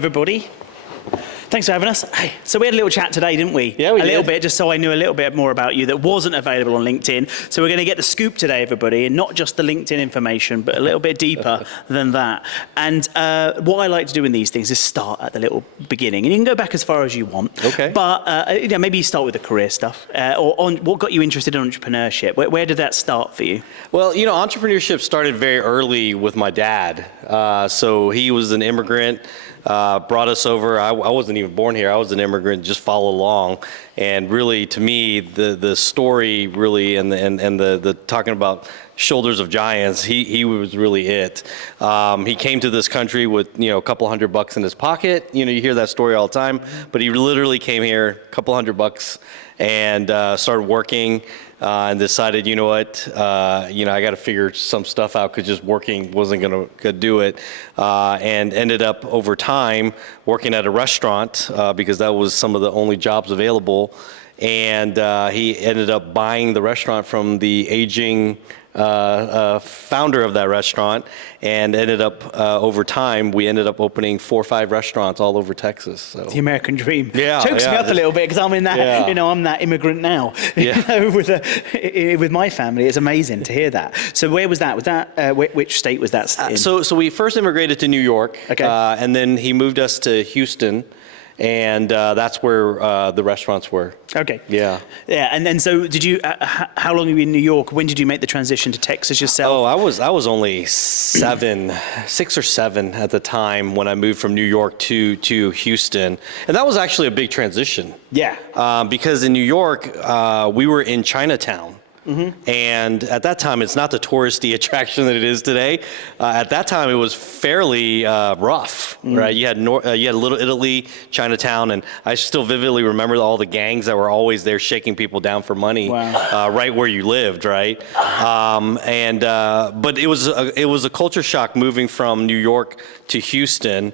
everybody. Thanks for having us. Hey, so we had a little chat today, didn't we? Yeah, we did. A little bit, just so I knew a little bit more about you that wasn't available on LinkedIn. So we're going to get the scoop today, everybody, and not just the LinkedIn information, but a little bit deeper than that. And what I like to do in these things is start at the little beginning, and you can go back as far as you want. Okay. But maybe you start with the career stuff, or on what got you interested in entrepreneurship. Where did that start for you? Well, entrepreneurship started very early with my dad. So he was an immigrant. Brought us over. I wasn't even born here. I was an immigrant, just follow along. And really, to me, the story really and the talking about shoulders of giants, he was really it. He came to this country with a couple $100 in his pocket. You hear that story all the time, but he literally came here, a couple $100, and started working. And decided, I got to figure some stuff out because just working wasn't going to do it. And ended up over time working at a restaurant because that was some of the only jobs available. And he ended up buying the restaurant from the aging founder of that restaurant, and ended up over time we ended up opening 4 or 5 restaurants all over Texas. So the American dream. Yeah, chokes me up a little bit because I'm in that. Yeah. I'm that immigrant now. Yeah. With my family, it's amazing to hear that. So where was that? Was that which state was that in? So we first immigrated to New York. Okay. And then he moved us to Houston. And that's where the restaurants were. Okay. Yeah. Yeah, and then so did you? How long were you in New York? When did you make the transition to Texas yourself? Oh, I was only 6 or 7 at the time when I moved from New York to Houston, and that was actually a big transition. Yeah. Because in New York, we were in Chinatown. Mm-hmm. And at that time, it's not the touristy attraction that it is today. At that time, it was fairly rough, right? You had Little Italy, Chinatown, and I still vividly remember all the gangs that were always there shaking people down for money, right where you lived, right? But it was a culture shock moving from New York to Houston,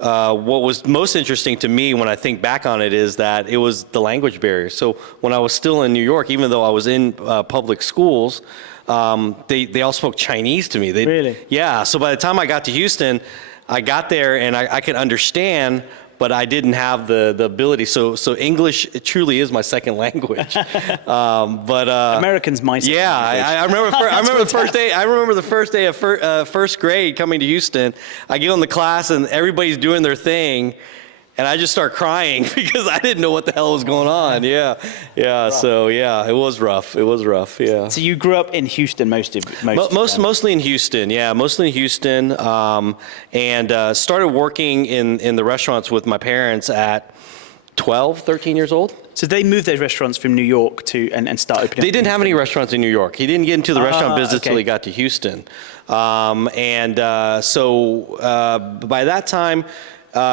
what was most interesting to me when I think back on it is that it was the language barrier. So when I was still in New York, even though I was in public schools, they all spoke Chinese to me. Really? Yeah. So by the time I got to Houston, I got there and I could understand, but I didn't have the ability. So English truly is my second language. Americans my second language. I remember the first day. I remember the first day of first grade coming to Houston. I get on the class and everybody's doing their thing, and I just start crying because I didn't know what the hell was going on. Yeah. So it was rough. Yeah. So you grew up in Houston mostly in Houston. Yeah, mostly in Houston. And started working in the restaurants with my parents at 12, 13 years old. So they moved those restaurants from New York to and start opening. They didn't have any restaurants in New York. He didn't get into the restaurant business till he got to Houston. So by that time,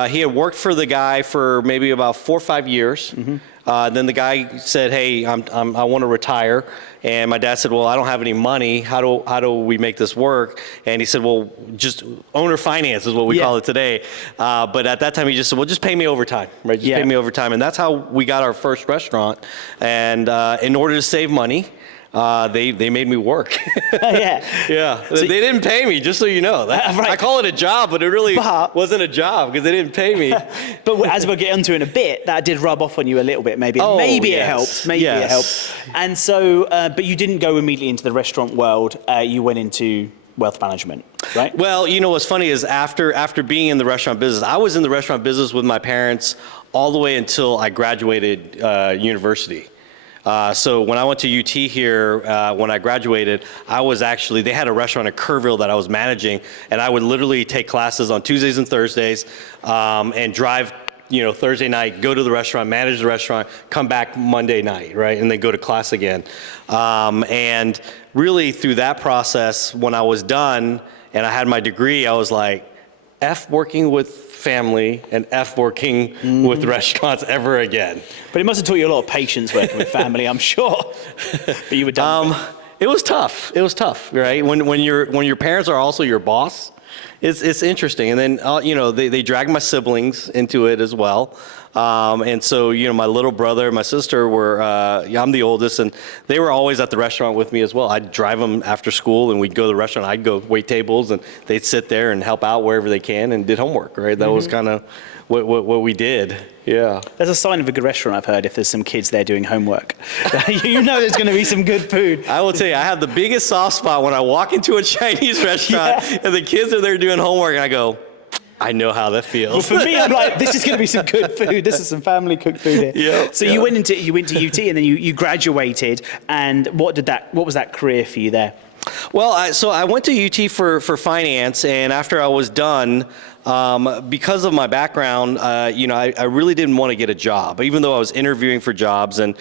he had worked for the guy for maybe about 4 or 5 years. Mm-hmm. Then the guy said, "Hey, I want to retire." And my dad said, "Well, I don't have any money. How do we make this work?" And he said, "Well, just owner finance is what we call it today." But at that time, he just said, "Well, just pay me overtime, right? Just pay me overtime." And that's how we got our first restaurant. And in order to save money, they made me work. Yeah. So they didn't pay me, just so you know. Right. I call it a job, but it really wasn't a job because they didn't pay me. But as we'll get into in a bit, that did rub off on you a little bit, maybe. Maybe it helped. It helped. And so, but you didn't go immediately into the restaurant world. You went into wealth management, right? Well, what's funny is after being in the restaurant business, I was in the restaurant business with my parents all the way until I graduated university. So when I went to UT here, when I graduated, they had a restaurant at Kerrville that I was managing, and I would literally take classes on Tuesdays and Thursdays, and drive, Thursday night, go to the restaurant, manage the restaurant, come back Monday night, right? And then go to class again. And really through that process, when I was done and I had my degree, I was like, F working with family and F working with restaurants ever again. But it must have taught you a lot of patience working with family, I'm sure. But you were done. It was tough, right? When your parents are also your boss, it's interesting. And then they dragged my siblings into it as well. And so, my little brother and my sister were, I'm the oldest, and they were always at the restaurant with me as well. I'd drive them after school, and we'd go to the restaurant. I'd go wait tables, and they'd sit there and help out wherever they can and did homework, right? That was kind of what we did. Yeah. That's a sign of a good restaurant, I've heard, if there's some kids there doing homework. There's going to be some good food. I will tell you, I have the biggest soft spot when I walk into a Chinese restaurant and the kids are there doing homework, and I go, I know how that feels. Well, for me, I'm like, this is going to be some good food. This is some family cooked food here. Yeah. So you went to UT, and then you graduated. And what was that career for you there? Well, so I went to UT for finance, and after I was done, because of my background, I really didn't want to get a job, even though I was interviewing for jobs. And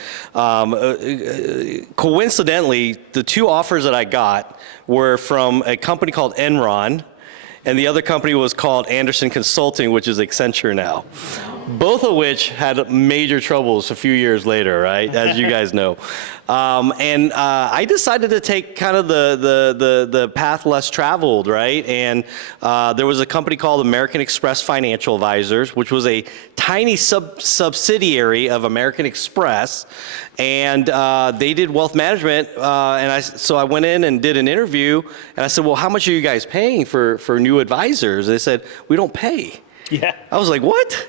coincidentally, the two offers that I got were from a company called Enron, and the other company was called Anderson Consulting, which is Accenture now. Both of which had major troubles a few years later, right? As you guys know. And I decided to take kind of the path less traveled, right? And there was a company called American Express Financial Advisors, which was a tiny subsidiary of American Express. And they did wealth management. So I went in and did an interview. And I said, well, how much are you guys paying for new advisors? They said, we don't pay. Yeah. I was like, what?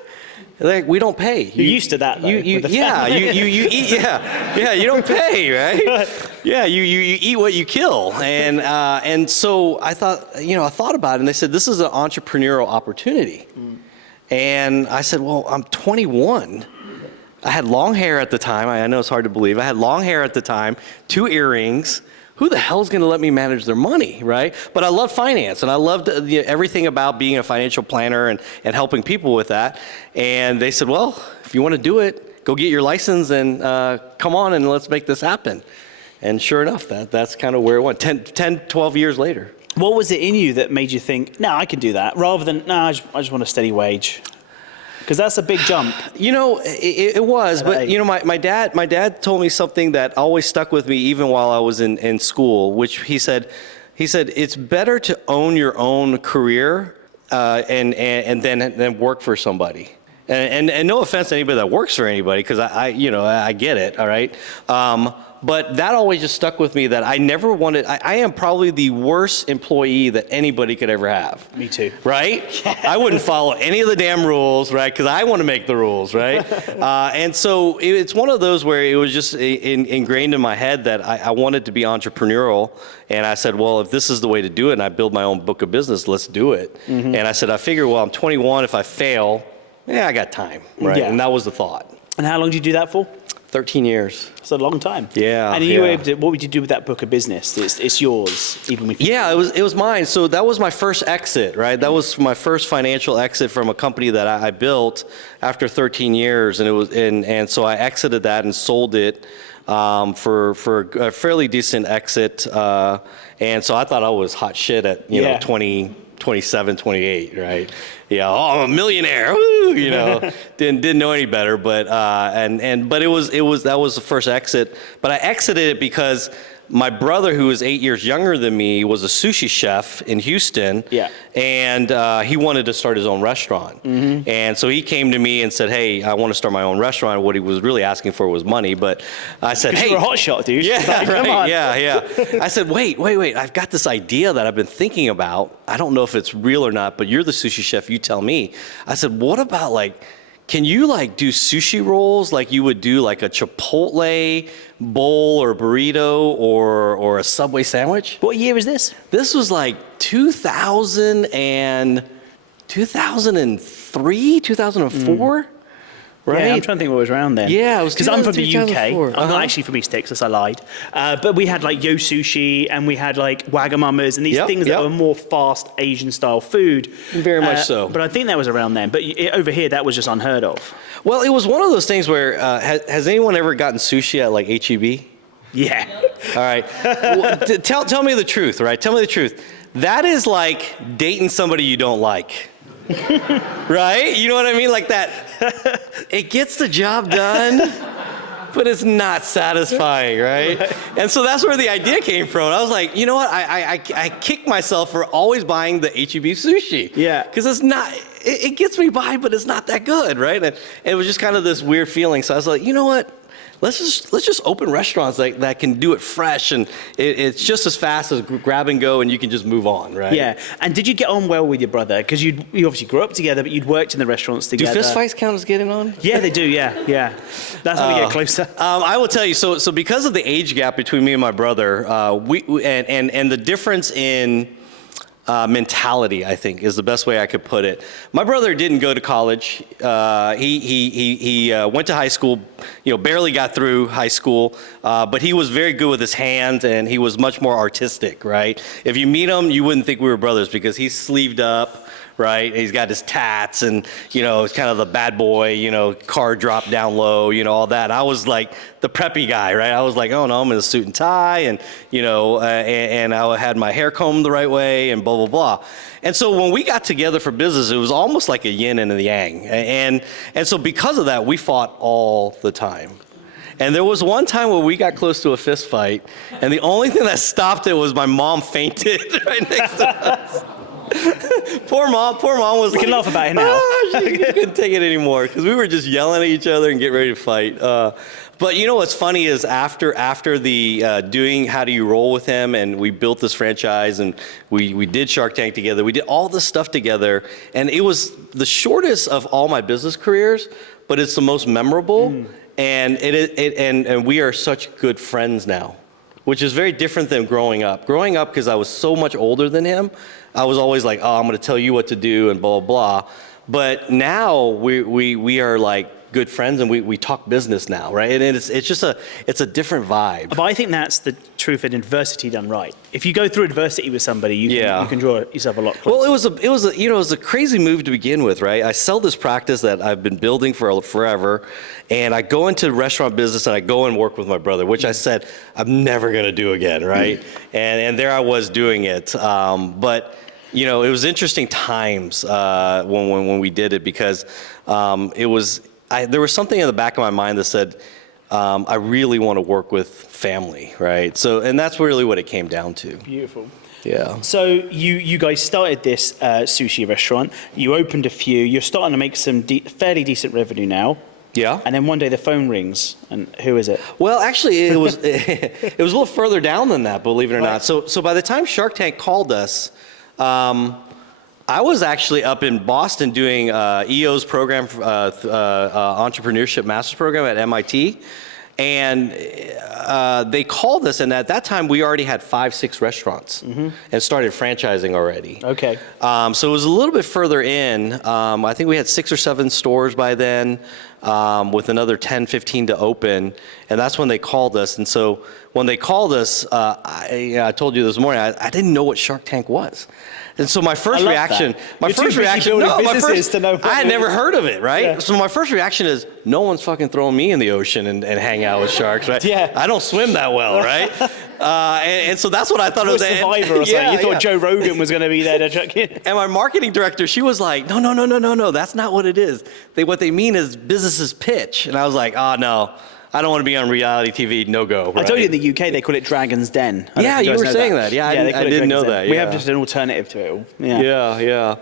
Like, we don't pay. You're used to that, though. You eat, you don't pay, right? Yeah, you eat what you kill. And so I thought, I thought about it, and they said, this is an entrepreneurial opportunity. And I said, well, I'm 21. I had long hair at the time. I know it's hard to believe. I had long hair at the time, 2 earrings. Who the hell's going to let me manage their money, right? But I love finance, and I loved everything about being a financial planner and helping people with that. And they said, well, if you want to do it, go get your license and come on and let's make this happen. And sure enough, that's kind of where it went, 10, 12 years later. What was it in you that made you think, no, I can do that, rather than, no, I just want a steady wage? Because that's a big jump. It was, but my dad told me something that always stuck with me even while I was in school, which he said it's better to own your own career and then work for somebody. And no offense to anybody that works for anybody, because I get it, all right. But that always just stuck with me, that I never wanted. I am probably the worst employee that anybody could ever have. Me too. Right? Yeah. I wouldn't follow any of the damn rules, right? Because I want to make the rules, right? And so it's one of those where it was just ingrained in my head that I wanted to be entrepreneurial. And I said, well, if this is the way to do it, and I build my own book of business, let's do it. Mm-hmm. And I said, I figure, well, I'm 21. If I fail, I got time, right? Yeah. And that was the thought. And how long did you do that for? 13 years. It's a long time. Yeah. And you were able to, what would you do with that book of business? It's yours, even if it was mine. So that was my first exit, right? That was my first financial exit from a company that I built after 13 years, and so I exited that and sold it for a fairly decent exit. And so I thought I was hot shit at 27, 28, right? Yeah, I'm a millionaire. Woo, didn't know any better, but that was the first exit. But I exited it because my brother, who was 8 years younger than me, was a sushi chef in Houston. Yeah. And he wanted to start his own restaurant. Mm-hmm. And so he came to me and said, hey, I want to start my own restaurant. What he was really asking for was money. But I said, hey. You're a hot shot, dude. Yeah, like, right. Come on. Yeah. I said, wait. I've got this idea that I've been thinking about. I don't know if it's real or not, but you're the sushi chef. You tell me. I said, what about can you do sushi rolls like you would do like a Chipotle bowl or burrito or a Subway sandwich? What year was this? This was 2003, 2004. Right? Yeah, I'm trying to think what was around then. Yeah, it was because I'm from the UK. Uh-huh. I'm not actually from East Texas. I lied. But we had Yo Sushi, and we had Wagamamas, and these things that were more fast Asian style food. Very much so. But I think that was around then. But over here, that was just unheard of. Well, it was one of those things where has anyone ever gotten sushi at HEB? Yeah. All right. Well, tell me the truth, right? Tell me the truth. That is like dating somebody you don't like. Right? You know what I mean? Like that. It gets the job done, but it's not satisfying, right? And so that's where the idea came from. I was like, you know what? I kick myself for always buying the HEB sushi. Yeah. Because it's not. it gets me by, but it's not that good, right? And it was just kind of this weird feeling. So I was like, you know what? Let's just open restaurants that can do it fresh, and it's just as fast as grab and go, and you can just move on, right? Yeah. And did you get on well with your brother? Because you obviously grew up together, but you'd worked in the restaurants together. Do fist fights count as getting on? Yeah, they do. Yeah. That's how we get closer. I will tell you. So because of the age gap between me and my brother, and the difference in mentality, I think, is the best way I could put it. My brother didn't go to college. He went to high school, barely got through high school, but he was very good with his hands, and he was much more artistic, right? If you meet him, you wouldn't think we were brothers because he's sleeved up, right? He's got his tats, and it's kind of the bad boy, car drop down low, all that. I was like the preppy guy, right? I was like, oh no, I'm in a suit and tie, and and I had my hair combed the right way, and blah blah blah. And so when we got together for business, it was almost like a yin and a yang, and so because of that, we fought all the time. And there was one time where we got close to a fist fight, and the only thing that stopped it was my mom fainted right next to us. Poor mom was We can laugh about it now. She couldn't take it anymore because we were just yelling at each other and getting ready to fight. But what's funny is after the doing How Do You Roll with him, and we built this franchise, and we did Shark Tank together, we did all this stuff together, and it was the shortest of all my business careers, but it's the most memorable, and and we are such good friends now, which is very different than growing up. Growing up, because I was so much older than him, I was always like, oh, I'm going to tell you what to do and blah, blah, blah. But now we are like good friends, and we talk business now, right? And it's just it's a different vibe. But I think that's the truth in adversity done right. If you go through adversity with somebody, you can draw yourself a lot closer. Well, it was a crazy move to begin with, right? I sell this practice that I've been building for forever, and I go into restaurant business, and I go and work with my brother, which I said I'm never going to do again, right? And there I was doing it, but it was interesting times when we did it, because there was something in the back of my mind that said, I really want to work with family, right? So, and that's really what it came down to. Beautiful. Yeah. So you guys started this sushi restaurant. You opened a few. You're starting to make some fairly decent revenue now. Yeah. And then one day the phone rings, and who is it? Well, actually, it was a little further down than that, believe it or not. So by the time Shark Tank called us, I was actually up in Boston doing EO's program, Entrepreneurship Master's Program at MIT. And they called us, and at that time, we already had 5-6 restaurants and started franchising already. Okay. So it was a little bit further in. I think we had 6 or 7 stores by then, with another 10, 15 to open. And that's when they called us. And so when they called us, I told you this morning, I didn't know what Shark Tank was. And so my first reaction, I had never heard of it, right? Yeah. So my first reaction is, no one's fucking throwing me in the ocean and hang out with sharks, right? Yeah. I don't swim that well, right? And so that's what I thought it was. Survivor or something. You thought Joe Rogan was going to be there to check in. And my marketing director, she was like, no, that's not what it is. What they mean is businesses pitch. And I was like, oh no, I don't want to be on reality TV, no go. Right? I told you in the UK they call it Dragon's Den. Yeah, you were saying that. Yeah, I didn't know that. Yeah. We have just an alternative to it all. Yeah.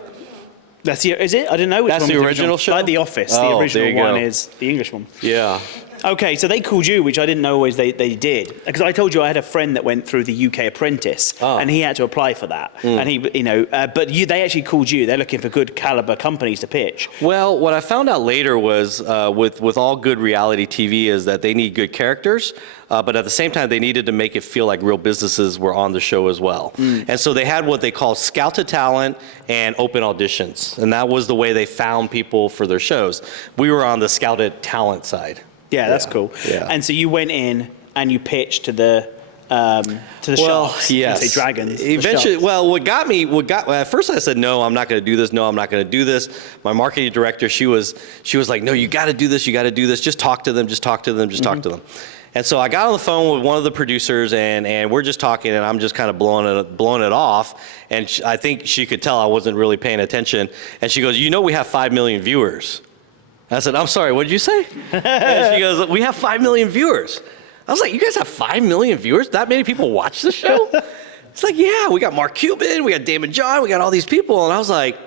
Is it? I didn't know which That's one the was original show? Like The Office. The original one is the English one. Yeah. Okay, so they called you, which I didn't know always they did. Because I told you I had a friend that went through the UK Apprentice, and he had to apply for that. And he, but they actually called you. They're looking for good caliber companies to pitch. Well, what I found out later was with all good reality TV is that they need good characters, but at the same time they needed to make it feel like real businesses were on the show as well. And so they had what they call scout to talent and open auditions, and that was the way they found people for their shows. We were on the scouted talent side. Yeah, that's cool. Yeah. And so you went in and you pitched to the sharks. Yes. Say dragons. Eventually, at first I said, no, I'm not going to do this. No, I'm not going to do this. My marketing director, she was like, no, you got to do this. You got to do this. Just talk to them. Just talk to them. Just talk to them. And so I got on the phone with one of the producers, and we're just talking, and I'm just kind of blowing it off. And I think she could tell I wasn't really paying attention. And she goes, we have 5 million viewers. I said, I'm sorry, what did you say? And she goes, we have 5 million viewers. I was like, you guys have 5 million viewers? That many people watch the show? It's like, yeah, we got Mark Cuban, we got Damon John, we got all these people. And I was like,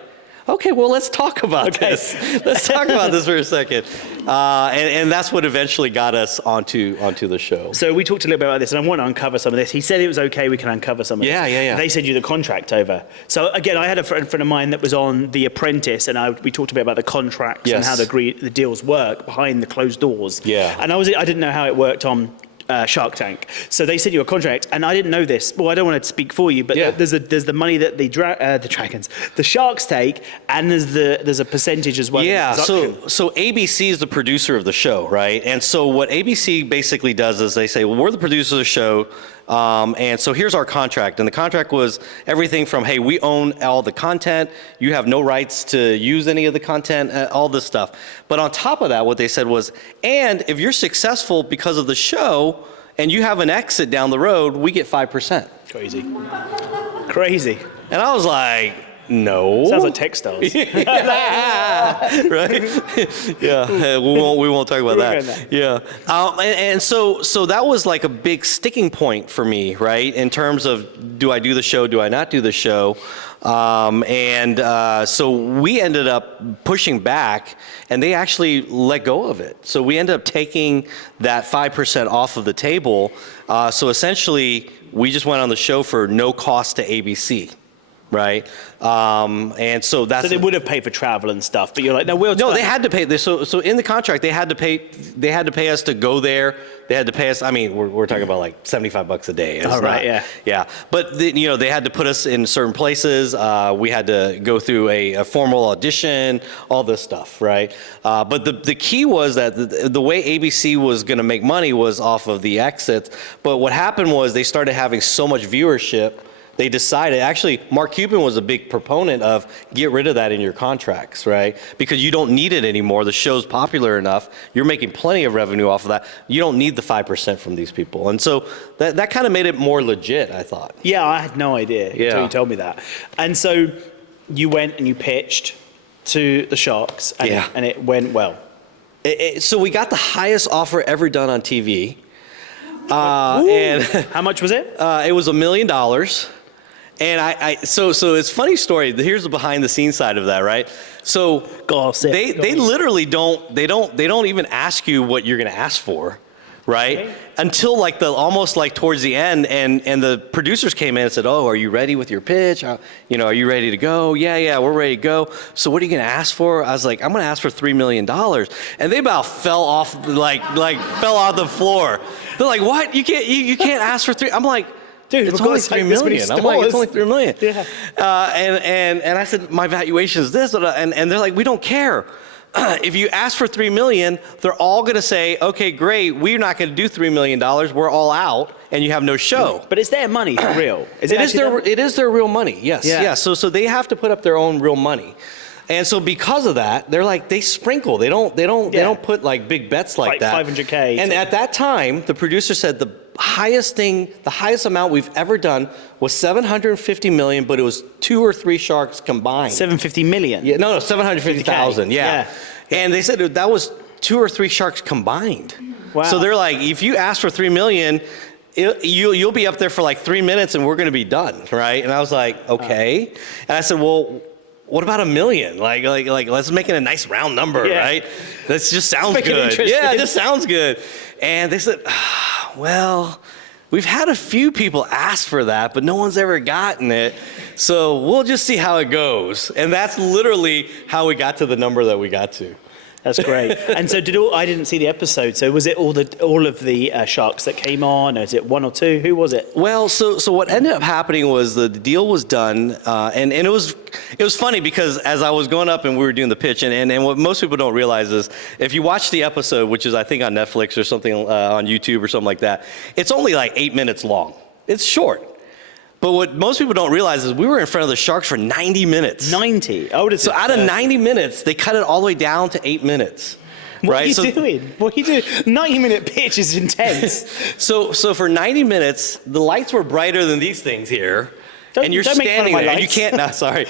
okay, well, let's talk about this. Let's talk about this for a second. And that's what eventually got us onto the show. So we talked a little bit about this, and I want to uncover some of this. He said it was okay, we can uncover some of this. Yeah. They sent you the contract over. So again, I had a friend of mine that was on The Apprentice, and we talked a bit about the contracts and how the deals work behind the closed doors. Yeah. And I didn't know how it worked on Shark Tank. So they sent you a contract, and I didn't know this. Well, I don't want to speak for you, but there's the money that the Sharks take, and there's a percentage as well. Yeah. So ABC is the producer of the show, right? And so what ABC basically does is they say, well, we're the producer of the show. And so here's our contract. And the contract was everything from, hey, we own all the content. You have no rights to use any of the content, all this stuff. But on top of that, what they said was, and if you're successful because of the show and you have an exit down the road, we get 5%. Crazy. And I was like, no. Sounds like textiles. Right? Yeah. We won't talk about that. Yeah. And so that was like a big sticking point for me, right? In terms of, do I do the show? Do I not do the show? So we ended up pushing back, and they actually let go of it. So we ended up taking that 5% off of the table. So essentially, we just went on the show for no cost to ABC. Right, and so that's. So they would have paid for travel and stuff, but you're like, no, No, they had to pay this. So in the contract, they had to pay us to go there. They had to pay us. I mean, we're talking about like $75 a day. All right, yeah. But they had to put us in certain places. We had to go through a formal audition, all this stuff, right? But the key was that the way ABC was going to make money was off of the exits. But what happened was they started having so much viewership. They decided, actually, Mark Cuban was a big proponent of get rid of that in your contracts, right? Because you don't need it anymore. The show's popular enough. You're making plenty of revenue off of that. You don't need the 5% from these people. And so that kind of made it more legit, I thought. Yeah, I had no idea until you told me that. And so you went and you pitched to the Sharks, and it went well. So we got the highest offer ever done on TV. And how much was it? It was $1 million. And so it's a funny story. Here's the behind the scenes side of that, right? So they literally don't even ask you what you're going to ask for, right? Okay. Until like almost like towards the end, and the producers came in and said, "Oh, are you ready with your pitch? Are you ready to go?" Yeah, we're ready to go. So what are you going to ask for? I was like, I'm going to ask for $3 million, and they about fell off fell off the floor. They're like, "What? You can't ask for $3?" I'm like, dude, it's only $3 million. I'm like, it's only $3 million. Yeah. And I said, my valuation is this, and they're like, we don't care. If you ask for $3 million, they're all going to say, okay, great. We're not going to do $3 million. We're all out, and you have no show. But it's their money for real. It is their real money. Yes. Yeah. So they have to put up their own real money. And so because of that, they're like, they sprinkle. They don't put like big bets like that. 500K. And at that time, the producer said the highest amount we've ever done was $750 million, but it was 2 or 3 sharks combined. 750 million? Yeah, no, 750,000. Yeah. And they said that was 2 or 3 sharks combined. Wow. So they're like, if you ask for $3 million, you'll be up there for like 3 minutes and we're going to be done, right? And I was like, okay. And I said, well, what about $1 million? Like let's make it a nice round number, right? That just sounds good. Yeah, it just sounds good. And they said, well, we've had a few people ask for that, but no one's ever gotten it. So we'll just see how it goes. And that's literally how we got to the number that we got to. That's great. And so I didn't see the episode. So was it all of the sharks that came on? Or is it 1 or 2? Who was it? Well, so what ended up happening was the deal was done, and it was funny because as I was going up and we were doing the pitch, and what most people don't realize is if you watch the episode, which is I think on Netflix or something on YouTube or something like that, it's only like 8 minutes long. It's short. But what most people don't realize is we were in front of the Sharks for 90 minutes. 90? So out of 90 minutes, they cut it all the way down to 8 minutes. What are you doing? 90-minute pitch is intense. So for 90 minutes, the lights were brighter than these things here. and you're don't make fun of standing my there, and you lights. can't. No, sorry.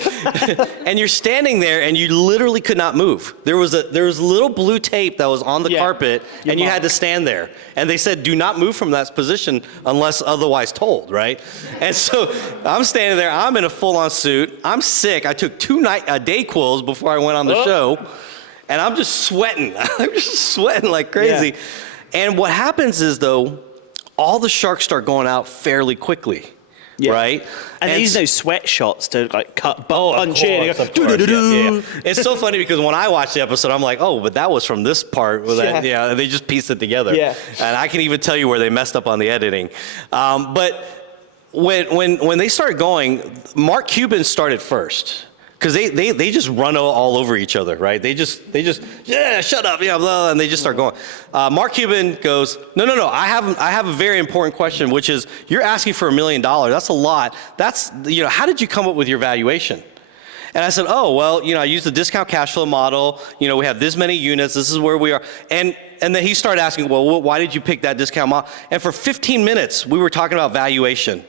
And you're standing there, and you literally could not move. There was little blue tape that was on the carpet, and you had to stand there. And they said, do not move from that position unless otherwise told, right? And so I'm standing there. I'm in a full-on suit. I'm sick. I took 2 Dayquils before I went on the show, and I'm just sweating. I'm just sweating like crazy. Yeah. And what happens is, though, all the sharks start going out fairly quickly. Yeah. Right? And they use those sweat shots to like cut, punch in. in. Yeah. It's so funny because when I watched the episode, I'm like, oh, but that was from this part. And they just pieced it together. Yeah. And I can even tell you where they messed up on the editing. But when they started going, Mark Cuban started first. Because they just run all over each other, right? They just yeah, shut up, yeah, blah, and they just start going. Mark Cuban goes, no, I have a very important question, which is, you're asking for $1 million. That's a lot. That's, how did you come up with your valuation? And I said, oh, well, I used the discount cash flow model. We have this many units. This is where we are. And then he started asking, well, why did you pick that discount model? And for 15 minutes, we were talking about valuation.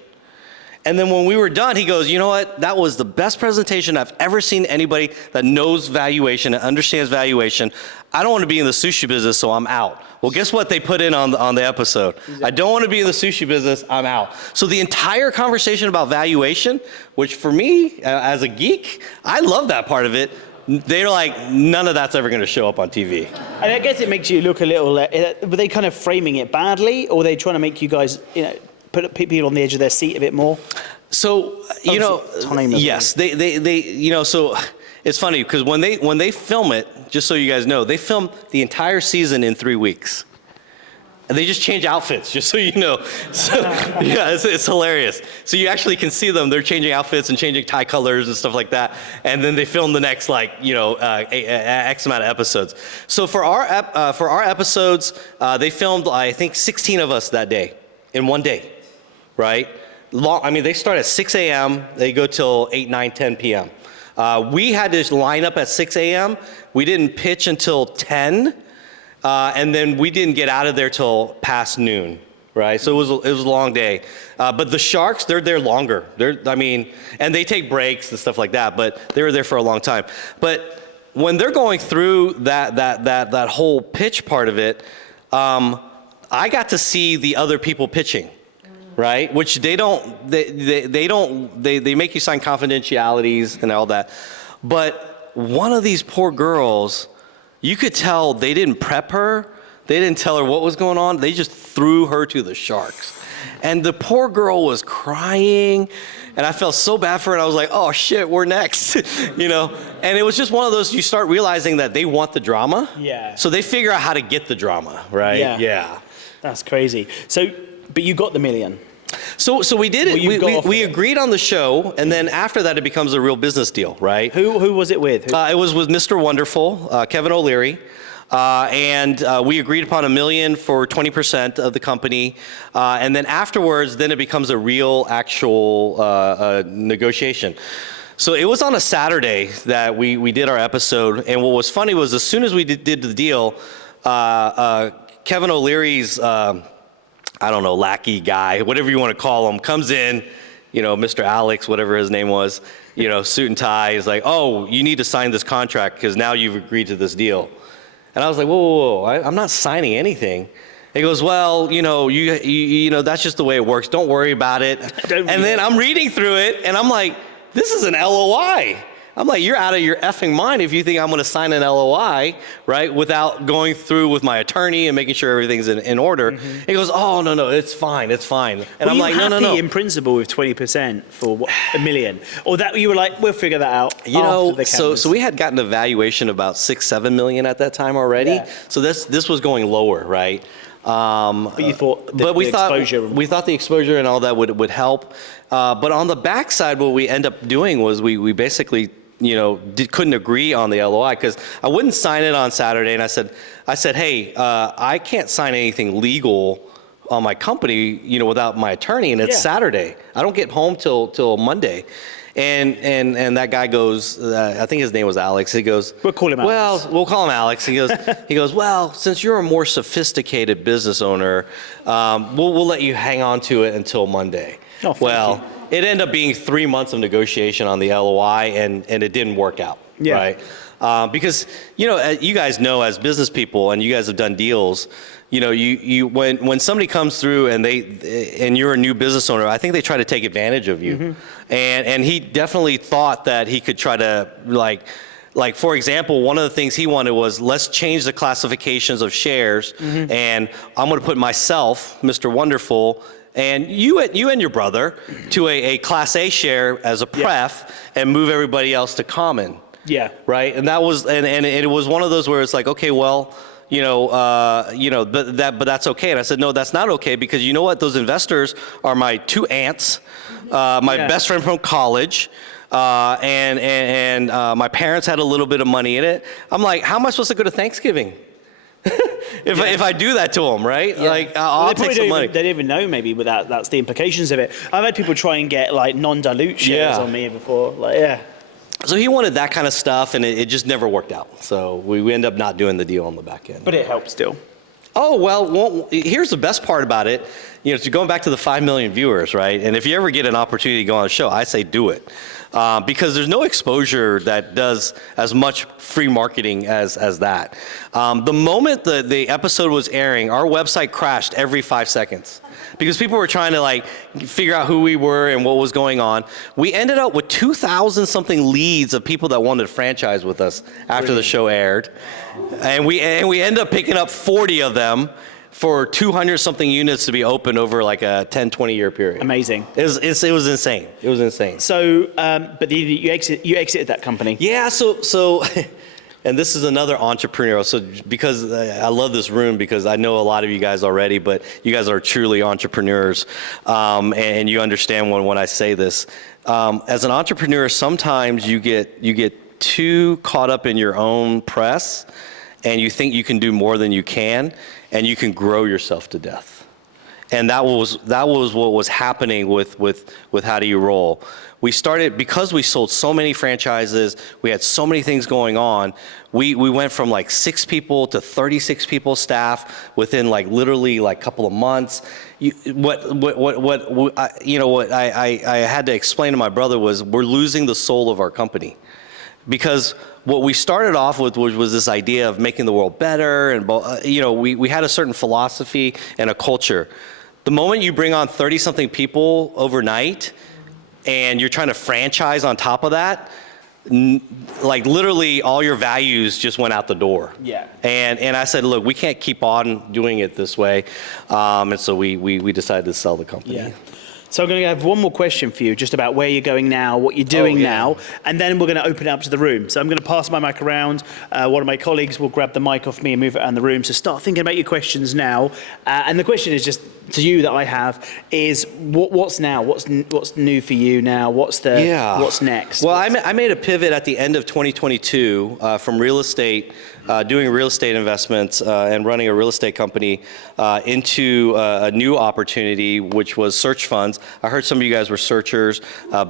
And then when we were done, he goes, you know what? That was the best presentation I've ever seen anybody that knows valuation and understands valuation. I don't want to be in the sushi business, so I'm out. Well, guess what they put in on the episode? Exactly. I don't want to be in the sushi business, I'm out. So the entire conversation about valuation, which for me, as a geek, I love that part of it. They're like, none of that's ever going to show up on TV. And I guess it makes you look a little, were they kind of framing it badly, or were they trying to make you guys, put people on the edge of their seat a bit more? So, yes, they so it's funny because when they film it, just so you guys know, they film the entire season in 3 weeks. And they just change outfits, just so you know. So, yeah, it's hilarious. So you actually can see them, they're changing outfits and changing tie colors and stuff like that. And then they film the next, X amount of episodes. So for our episodes, they filmed, I think, 16 of us that day, in one day. Right? They start at 6 a.m., they go till 8, 9, 10 p.m. We had to line up at 6 a.m., we didn't pitch until 10, and then we didn't get out of there till past noon, right? So it was a long day. But the sharks, they're there longer. And they take breaks and stuff like that, but they were there for a long time. But when they're going through that whole pitch part of it, I got to see the other people pitching. Right, which they make you sign confidentialities and all that. But one of these poor girls, you could tell they didn't prep her. They didn't tell her what was going on. They just threw her to the sharks. And the poor girl was crying, and I felt so bad for her. And I was like, oh shit, we're next, And it was just one of those, you start realizing that they want the drama. Yeah. So they figure out how to get the drama, right? Yeah. That's crazy. So, but you got the $1 million. So we did it. We agreed on the show, and then after that, it becomes a real business deal, right? Who was it with? It was with Mr. Wonderful, Kevin O'Leary, and we agreed upon $1 million for 20% of the company, and then afterwards, then it becomes a real, actual negotiation. So it was on a Saturday that we did our episode, and what was funny was as soon as we did the deal, Kevin O'Leary's lackey guy, whatever you want to call him, comes in, Mr. Alex, whatever his name was, suit and tie, is like, oh, you need to sign this contract because now you've agreed to this deal. And I was like, whoa, I'm not signing anything. He goes, well, that's just the way it works. Don't worry about it. And then I'm reading through it, and I'm like, this is an LOI. I'm like, you're out of your effing mind if you think I'm going to sign an LOI, right, without going through with my attorney and making sure everything's in order. Mm-hmm. He goes, oh, no, it's fine. And I'm like, no. Were you happy in principle with 20% for $1 million? Or that you were like, we'll figure that out So we had gotten a valuation about $6-7 million at that time already. Yeah. So this was going lower, right? But you thought we thought the exposure and all that would help. But on the backside, what we end up doing was we basically couldn't agree on the LOI because I wouldn't sign it on Saturday, and I said, hey, I can't sign anything legal on my company, without my attorney, and it's Saturday. I don't get home till Monday. And that guy goes, I think his name was Alex. He goes, we'll call him Alex. Well, we'll call him Alex. He goes, well, since you're a more sophisticated business owner, we'll let you hang on to it until Monday. Oh, well, it ended up being 3 months of negotiation on the LOI, and it didn't work out, right? Because, you guys know as business people, and you guys have done deals, when somebody comes through and you're a new business owner, I think they try to take advantage of you. And he definitely thought that he could try to like for example, one of the things he wanted was, let's change the classifications of shares, and I'm going to put myself, Mr. Wonderful, and you and your brother to a Class A share as a pref, and move everybody else to common. Yeah. Right. And that was, and it was one of those where it's like, okay, well, but that's okay. And I said, no, that's not okay, because you know what? Those investors are my 2 aunts, my best friend from college. And my parents had a little bit of money in it. I'm like, how am I supposed to go to Thanksgiving if I do that to them, right? Like, I'll take some money. They don't even know maybe, but that's the implications of it. I've had people try and get like non-dilute shares on me before. So he wanted that kind of stuff, and it just never worked out. So we end up not doing the deal on the back end. But it helped still. Oh, well, here's the best part about it. So going back to the 5 million viewers, right? And if you ever get an opportunity to go on the show, I say do it. Because there's no exposure that does as much free marketing as that. The moment the episode was airing, our website crashed every 5 seconds. Because people were trying to figure out who we were and what was going on. We ended up with 2,000 something leads of people that wanted to franchise with us after the show aired. And we ended up picking up 40 of them for 200 something units to be opened over like a 10, 20 year period. Amazing. It was insane. It was insane. So, but you exited that company. Yeah, so and this is another entrepreneurial, so because I love this room, because I know a lot of you guys already, but you guys are truly entrepreneurs, and you understand when I say this. As an entrepreneur, sometimes you get too caught up in your own press, and you think you can do more than you can, and you can grow yourself to death. And that was what was happening with How Do You Roll. We started, because we sold so many franchises, we had so many things going on, we went from 6 people to 36 people staff within literally a couple of months. What I had to explain to my brother was, we're losing the soul of our company. Because what we started off with was this idea of making the world better, and we had a certain philosophy and a culture. The moment you bring on 30-something people overnight, and you're trying to franchise on top of that, literally all your values just went out the door. Yeah. And I said, look, we can't keep on doing it this way, and so we decided to sell the company. Yeah. So I'm going to have one more question for you, just about where you're going now, what you're doing now, and then we're going to open it up to the room. So I'm going to pass my mic around. One of my colleagues will grab the mic off me and move it around the room. So start thinking about your questions now. And the question is just to you that I have is, what's now? What's new for you now? What's next? Well, I made a pivot at the end of 2022 from real estate, doing real estate investments and running a real estate company into a new opportunity, which was search funds. I heard some of you guys were searchers.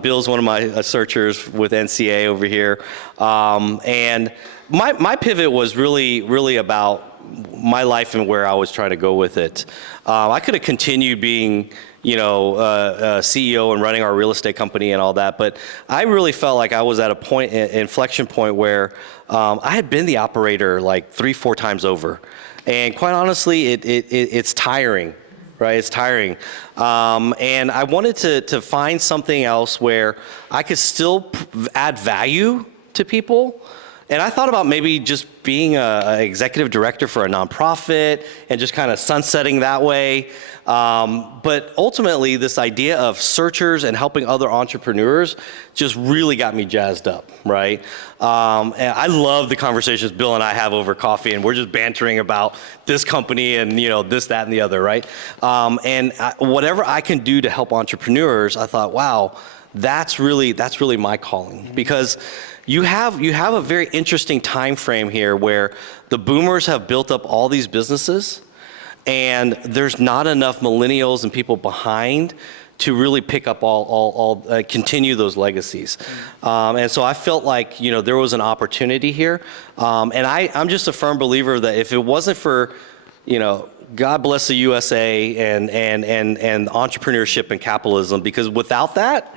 Bill's one of my searchers with NCA over here. And my pivot was really about my life and where I was trying to go with it. I could have continued being, a CEO and running our real estate company and all that, but I really felt like I was at a inflection point where I had been the operator 3-4 times over, and quite honestly, it's tiring. Right, it's tiring, and I wanted to find something else where I could still add value to people. And I thought about maybe just being an executive director for a nonprofit and just kind of sunsetting that way. But ultimately, this idea of searchers and helping other entrepreneurs just really got me jazzed up, right? And I love the conversations Bill and I have over coffee, and we're just bantering about this company and this, that, and the other, right? And whatever I can do to help entrepreneurs, I thought, wow, that's really my calling, because you have a very interesting time frame here where the boomers have built up all these businesses, and there's not enough millennials and people behind to really pick up continue those legacies. And so I felt like there was an opportunity here, and I'm just a firm believer that if it wasn't for God bless the USA and entrepreneurship and capitalism, because without that,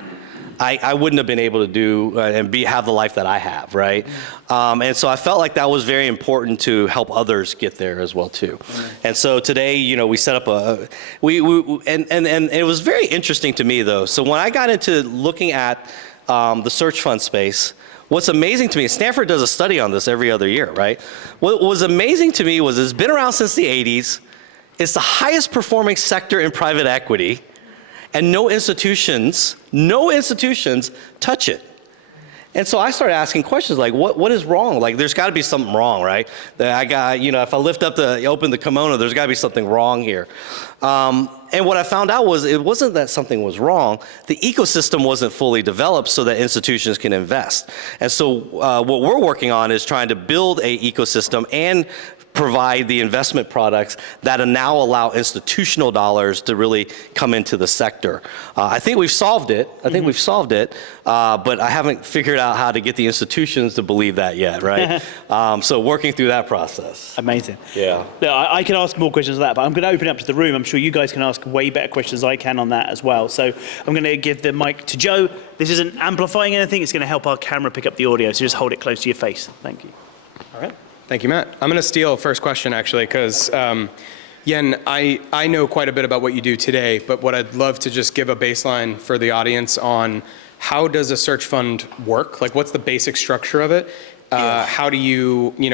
I wouldn't have been able to do and have the life that I have, right? And so I felt like that was very important to help others get there as well too. And so today, you know, we set up and it was very interesting to me though. So when I got into looking at the search fund space, what's amazing to me, Stanford does a study on this every other year, right? What was amazing to me was it's been around since the 80s. It's the highest performing sector in private equity, and no institutions touch it. And so I started asking questions like, what is wrong? Like, there's got to be something wrong, right? That I got, you know, if I open the kimono, there's got to be something wrong here. And what I found out was it wasn't that something was wrong. The ecosystem wasn't fully developed so that institutions can invest. And so what we're working on is trying to build a ecosystem and provide the investment products that now allow institutional dollars to really come into the sector. I think we've solved it. But I haven't figured out how to get the institutions to believe that yet, right? So working through that process. Amazing. Yeah. Look, I can ask more questions on that, but I'm going to open it up to the room. I'm sure you guys can ask way better questions than I can on that as well. So I'm going to give the mic to Joe. This isn't amplifying anything. It's going to help our camera pick up the audio. So just hold it close to your face. Thank you. All right. Thank you, Matt. I'm going to steal first question, actually, because Yuen, I know quite a bit about what you do today, but what I'd love to just give a baseline for the audience on how does a search fund work? Like, what's the basic structure of it? How do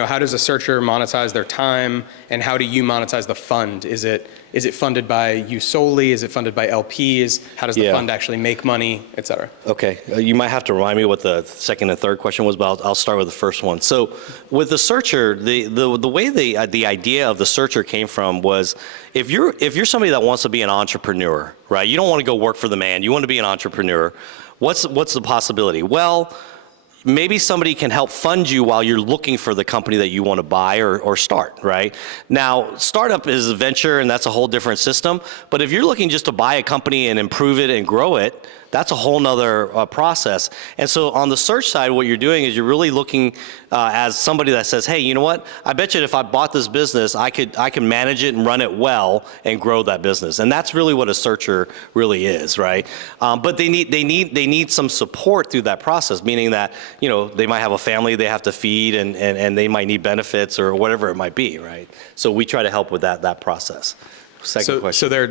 how does a searcher monetize their time, and how do you monetize the fund? Is it funded by you solely? Is it funded by LPs? How does the fund actually make money, et cetera? Okay, you might have to remind me what the second and third question was, but I'll start with the first one. So with the searcher, the way the idea of the searcher came from was if you're somebody that wants to be an entrepreneur, right? You don't want to go work for the man. You want to be an entrepreneur. What's the possibility? Well, maybe somebody can help fund you while you're looking for the company that you want to buy or start, right? Now, startup is a venture and that's a whole different system. But if you're looking just to buy a company and improve it and grow it, that's a whole nother process. And so on the search side, what you're doing is you're really looking as somebody that says, hey, you know what? I bet you if I bought this business, I can manage it and run it well and grow that business. And that's really what a searcher really is, right? But they need some support through that process, meaning that, you know, they might have a family they have to feed and they might need benefits or whatever it might be, right? So we try to help with that process. Second question. So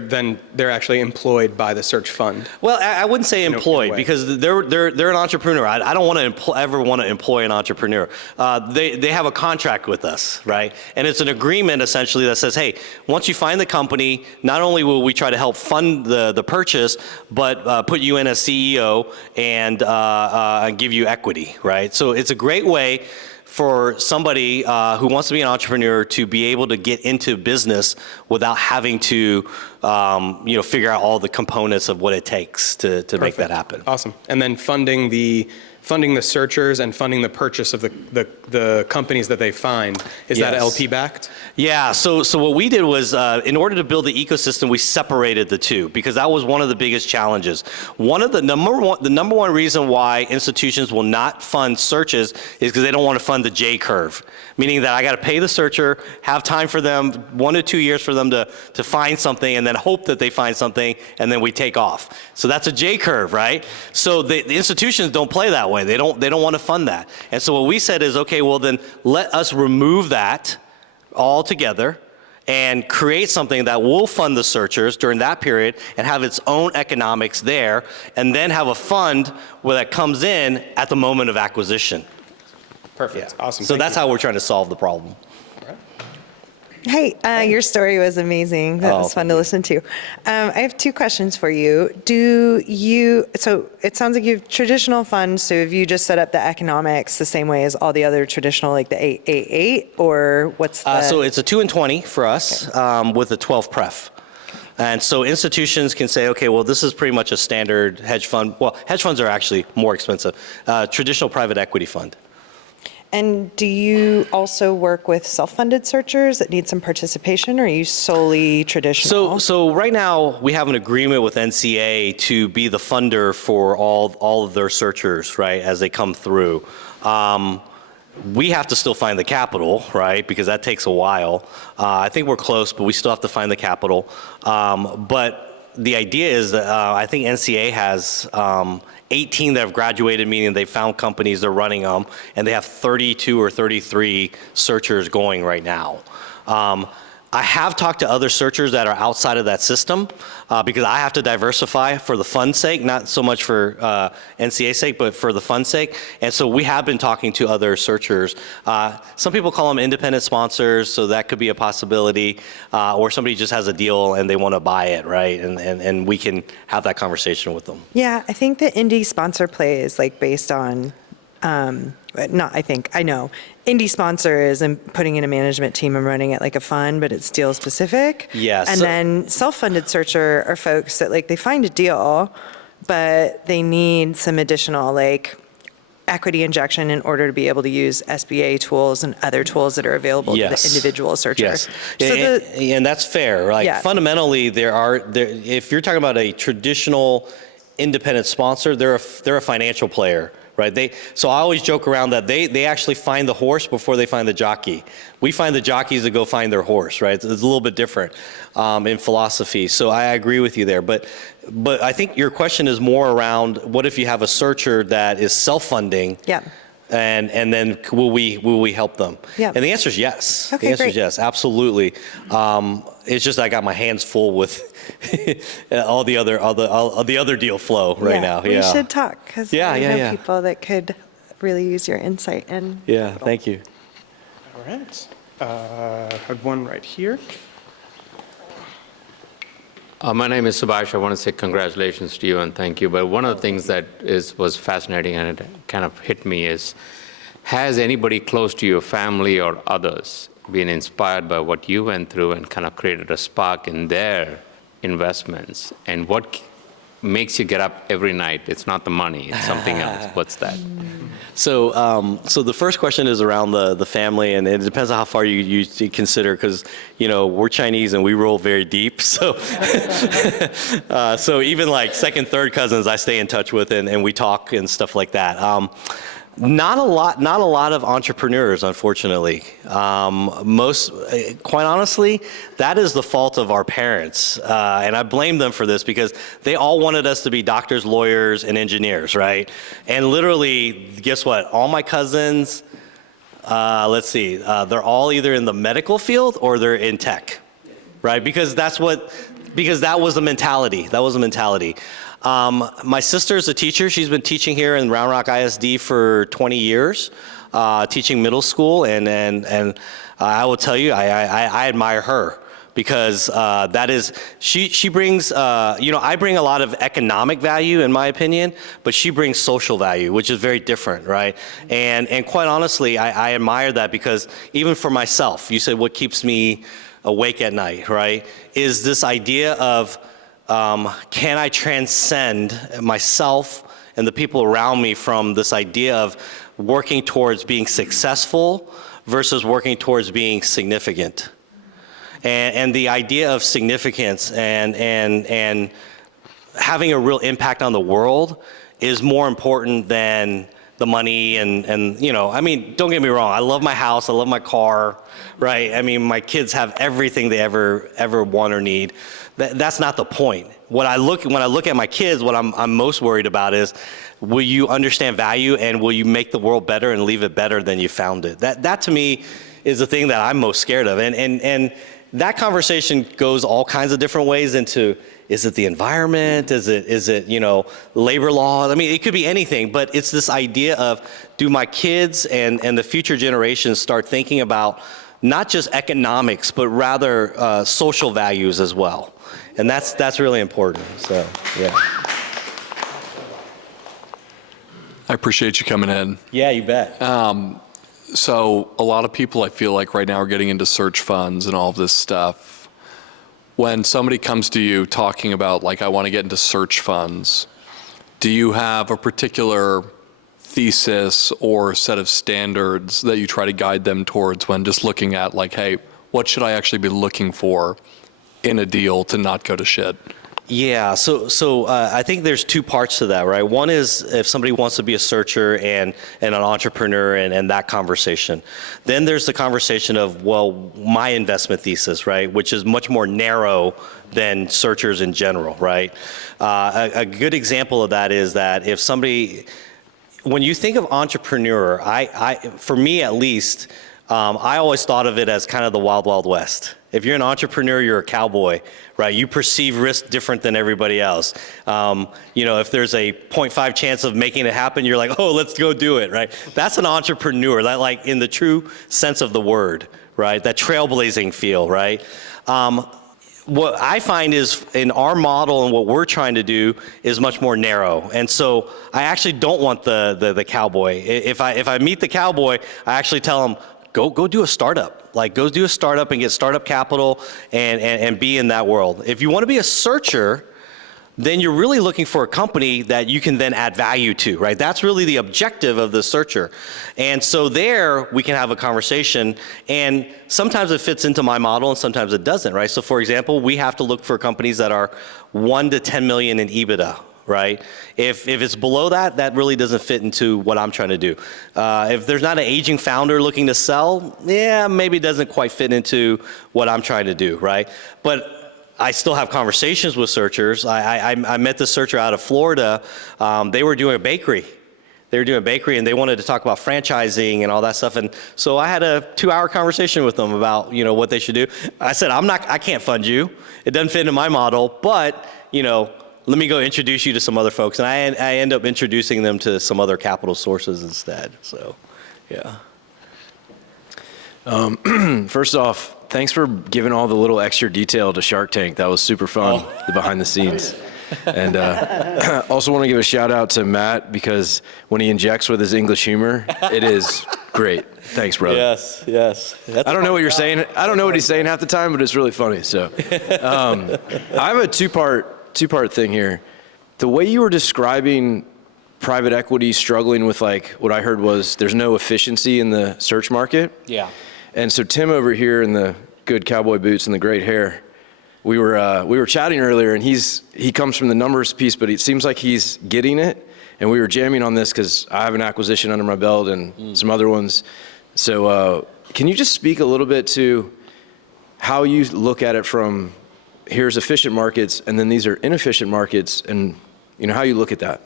they're actually employed by the search fund. Well, I wouldn't say employed because they're an entrepreneur. I don't want to ever want to employ an entrepreneur. They have a contract with us, right? And it's an agreement essentially that says, hey, once you find the company, not only will we try to help fund the purchase, but put you in as CEO and give you equity, right? So it's a great way for somebody who wants to be an entrepreneur to be able to get into business without having to, figure out all the components of what it takes to make that happen. Awesome. And then funding the searchers and funding the purchase of the companies that they find. Is that LP backed? Yeah, so what we did was, in order to build the ecosystem, we separated the two because that was one of the biggest challenges. The number one reason why institutions will not fund searches is because they don't want to fund the J curve, meaning that I got to pay the searcher, have time for them, 1 to 2 years for them to find something, and then hope that they find something, and then we take off. So that's a J curve, right? So the institutions don't play that way. They don't want to fund that. And so what we said is, okay, well then let us remove that altogether and create something that will fund the searchers during that period and have its own economics there, and then have a fund where that comes in at the moment of acquisition. Perfect. Yeah. Awesome. So that's how we're trying to solve the problem. Hey, your story was amazing. That was fun to listen to. I have 2 questions for you. So it sounds like you have traditional funds, so have you just set up the economics the same way as all the other traditional, like the 888, or what's the? So it's a 2 and 20 for us, with a 12 pref. And so institutions can say, okay, well, this is pretty much a standard hedge fund. Well, hedge funds are actually more expensive. Traditional private equity fund. And do you also work with self-funded searchers that need some participation, or are you solely traditional? So right now we have an agreement with NCA to be the funder for all of their searchers, right, as they come through. We have to still find the capital, right? Because that takes a while. I think we're close, but we still have to find the capital. But the idea is that I think NCA has 18 that have graduated, meaning they found companies, they're running them, and they have 32 or 33 searchers going right now. I have talked to other searchers that are outside of that system because I have to diversify for the fun's sake, not so much for NCA's sake, but for the fun's sake. And so we have been talking to other searchers. Some people call them independent sponsors, so that could be a possibility. Or somebody just has a deal and they want to buy it, right? And we can have that conversation with them. Yeah, I think the indie sponsor play is like based on, I know. Indie sponsor is putting in a management team and running it like a fund, but it's deal specific. Yes. And then self-funded searcher are folks that like they find a deal, but they need some additional like equity injection in order to be able to use SBA tools and other tools that are available to the individual searcher. Yes, So and that's fair. Like fundamentally, if you're talking about a traditional independent sponsor, they're a financial player. Right. So I always joke around that they actually find the horse before they find the jockey. We find the jockeys that go find their horse. Right. It's a little bit different in philosophy. So I agree with you there. But I think your question is more around what if you have a searcher that is self-funding. Yeah. And then will we help them? Yeah. And the answer is yes. Okay, the answer great. is yes, absolutely. It's just I got my hands full with all the other deal flow right now. We should talk because Yeah, I yeah, know yeah. people that could really use your insight and Yeah, thank you. All right. I have one right here. My name is Subhash. I want to say congratulations to you and thank you. But one of the things that was fascinating and it kind of hit me is, has anybody close to your family or others been inspired by what you went through and kind of created a spark in their investments? And what makes you get up every night? It's not the money, it's something else. What's that? So the first question is around the family, and it depends on how far you consider, because we're Chinese and we roll very deep. So so even like second, third cousins, I stay in touch with, and we talk and stuff like that. Not a lot of entrepreneurs, unfortunately. Quite honestly, that is the fault of our parents, and I blame them for this because they all wanted us to be doctors, lawyers, and engineers, right? And literally, guess what? All my cousins, they're all either in the medical field or they're in tech, right? Because that was the mentality. That was the mentality. My sister's a teacher. She's been teaching here in Round Rock ISD for 20 years, teaching middle school, and I will tell you, I admire her because she brings, I bring a lot of economic value in my opinion, but she brings social value, which is very different, right? And quite honestly, I admire that because even for myself, you said what keeps me awake at night, right? Is this idea of, can I transcend myself and the people around me from this idea of working towards being successful versus working towards being significant? And the idea of significance and having a real impact on the world is more important than the money and don't get me wrong, I love my house, I love my car, right? I mean, my kids have everything they ever want or need. That's not the point. When I look at my kids, what I'm most worried about is, will you understand value and will you make the world better and leave it better than you found it? That to me is the thing that I'm most scared of. And that conversation goes all kinds of different ways into, is it the environment? Is it labor law? I mean, it could be anything, but it's this idea of, do my kids and the future generations start thinking about not just economics, but rather social values as well. And that's really important, so, yeah. I appreciate you coming in. Yeah, you bet. So a lot of people, I feel like right now, are getting into search funds and all of this stuff. When somebody comes to you talking about, like, I want to get into search funds, do you have a particular thesis or set of standards that you try to guide them towards when just looking at, like, hey, what should I actually be looking for in a deal to not go to shit? Yeah, so I think there's two parts to that, right? One is if somebody wants to be a searcher and an entrepreneur and that conversation. Then there's the conversation of, well, my investment thesis, right? Which is much more narrow than searchers in general, right? A good example of that is that if somebody, when you think of entrepreneur, for me at least, I always thought of it as kind of the wild, wild west. If you're an entrepreneur, you're a cowboy, right? You perceive risk different than everybody else. If there's a 0.5 chance of making it happen, you're like, oh, let's go do it, right? That's an entrepreneur, that like in the true sense of the word, right? That trailblazing feel, right? What I find is in our model and what we're trying to do is much more narrow. And so I actually don't want the cowboy. If I meet the cowboy, I actually tell him, go do a startup. Like go do a startup and get startup capital and be in that world. If you want to be a searcher, then you're really looking for a company that you can then add value to, right? That's really the objective of the searcher. And so there we can have a conversation, and sometimes it fits into my model and sometimes it doesn't, right? So for example, we have to look for companies that are 1 to 10 million in EBITDA, right? If it's below that, that really doesn't fit into what I'm trying to do. If there's not an aging founder looking to sell, yeah, maybe it doesn't quite fit into what I'm trying to do, right? But I still have conversations with searchers. I met this searcher out of Florida. They were doing a bakery. They were doing a bakery and they wanted to talk about franchising and all that stuff. And so I had a 2-hour conversation with them about, what they should do. I said, I can't fund you. It doesn't fit into my model, but, let me go introduce you to some other folks. And I end up introducing them to some other capital sources instead. So, yeah. First off, thanks for giving all the little extra detail to Shark Tank. That was super fun, the behind the scenes. And also want to give a shout out to Matt because when he injects with his English humor, it is great. Thanks, brother. Yes. I don't know what you're saying. I don't know what he's saying half the time, but it's really funny. So I have a two-part thing here. The way you were describing private equity struggling with like what I heard was there's no efficiency in the search market. Yeah. And so Tim over here in the good cowboy boots and the great hair, we were chatting earlier, and he comes from the numbers piece, but it seems like he's getting it. And we were jamming on this because I have an acquisition under my belt and some other ones. So can you just speak a little bit to how you look at it from here's efficient markets and then these are inefficient markets, and how you look at that?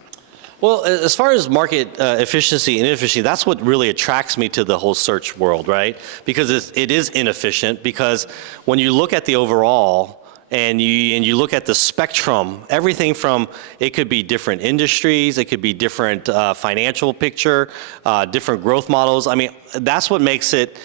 Well, as far as market efficiency and inefficiency, that's what really attracts me to the whole search world, right? Because it is inefficient, because when you look at the overall and you look at the spectrum, everything from, it could be different industries, it could be different financial picture, different growth models. I mean, that's what makes it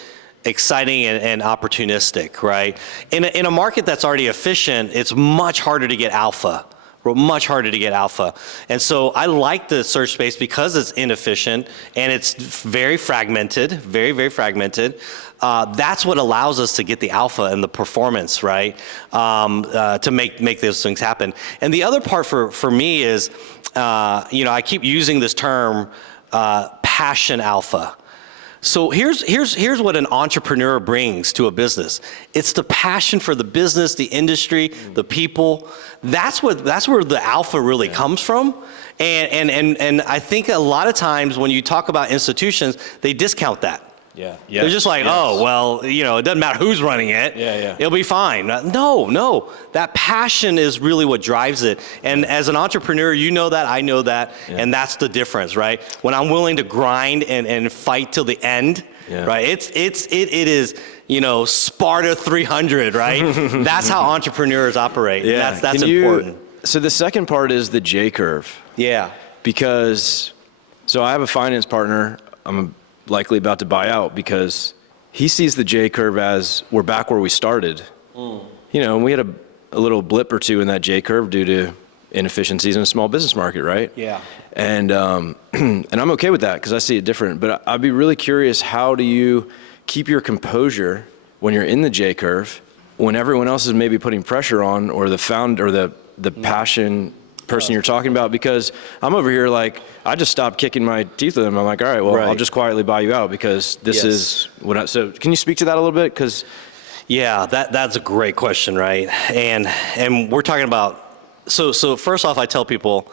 exciting and opportunistic, right? In a market that's already efficient, it's much harder to get alpha. Much harder to get alpha. And so I like the search space because it's inefficient and it's very fragmented, very, very fragmented. That's what allows us to get the alpha and the performance, right? To make those things happen. And the other part for me is, I keep using this term, passion alpha. So here's what an entrepreneur brings to a business. It's the passion for the business, the industry, the people. That's where the alpha really comes from. And I think a lot of times when you talk about institutions, they discount that. Yeah. They're just like, oh, well, it doesn't matter who's running it. Yeah. It'll be fine. No. That passion is really what drives it. And as an entrepreneur, you know that, I know that, and that's the difference, right? When I'm willing to grind and fight till the end, right? It is, Sparta 300, right? That's how entrepreneurs operate. Yeah. That's important. So the second part is the J curve. Yeah. Because, so I have a finance partner I'm likely about to buy out because he sees the J curve as we're back where we started. And we had a little blip or two in that J curve due to inefficiencies in a small business market, right? Yeah. And and I'm okay with that because I see it different. But I'd be really curious, how do you keep your composure when you're in the J curve, when everyone else is maybe putting pressure on, or the founder, or the passion person you're talking about? Because I'm over here like, I just stopped kicking my teeth with him. I'm like, all right, well, I'll just quietly buy you out because this is what so can you speak to that a little bit? Because yeah, that's a great question, right? And we're talking about So first off, I tell people,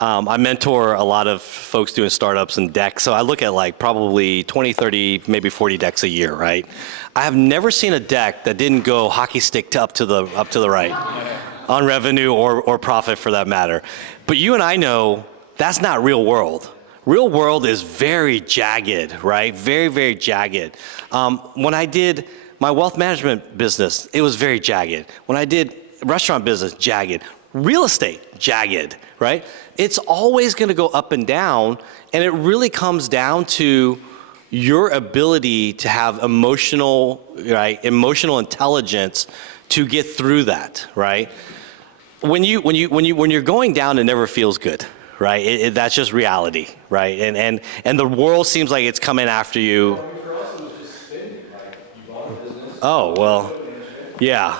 I mentor a lot of folks doing startups and decks. So I look at like probably 20, 30, maybe 40 decks a year, right? I have never seen a deck that didn't go hockey stick up to the right on revenue or profit for that matter. But you and I know that's not real world. Real world is very jagged, right? Very, very jagged. When I did my wealth management business, it was very jagged. When I did restaurant business, jagged. Real estate, jagged, right? It's always gonna go up and down, and it really comes down to your ability to have emotional intelligence to get through that, right? When you're going down, it never feels good, right? That's just reality, right? And the world seems like it's coming after you. Oh well, yeah.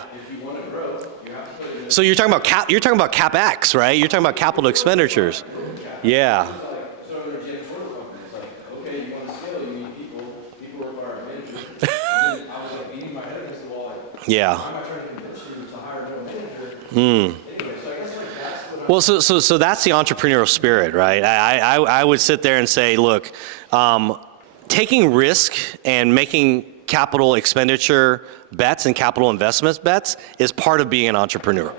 So you're talking about CapEx, right? You're talking about capital expenditures. Yeah. Yeah. Well, so that's the entrepreneurial spirit, right? I would sit there and say, look, taking risk and making capital expenditure bets and capital investments bets is part of being an entrepreneur.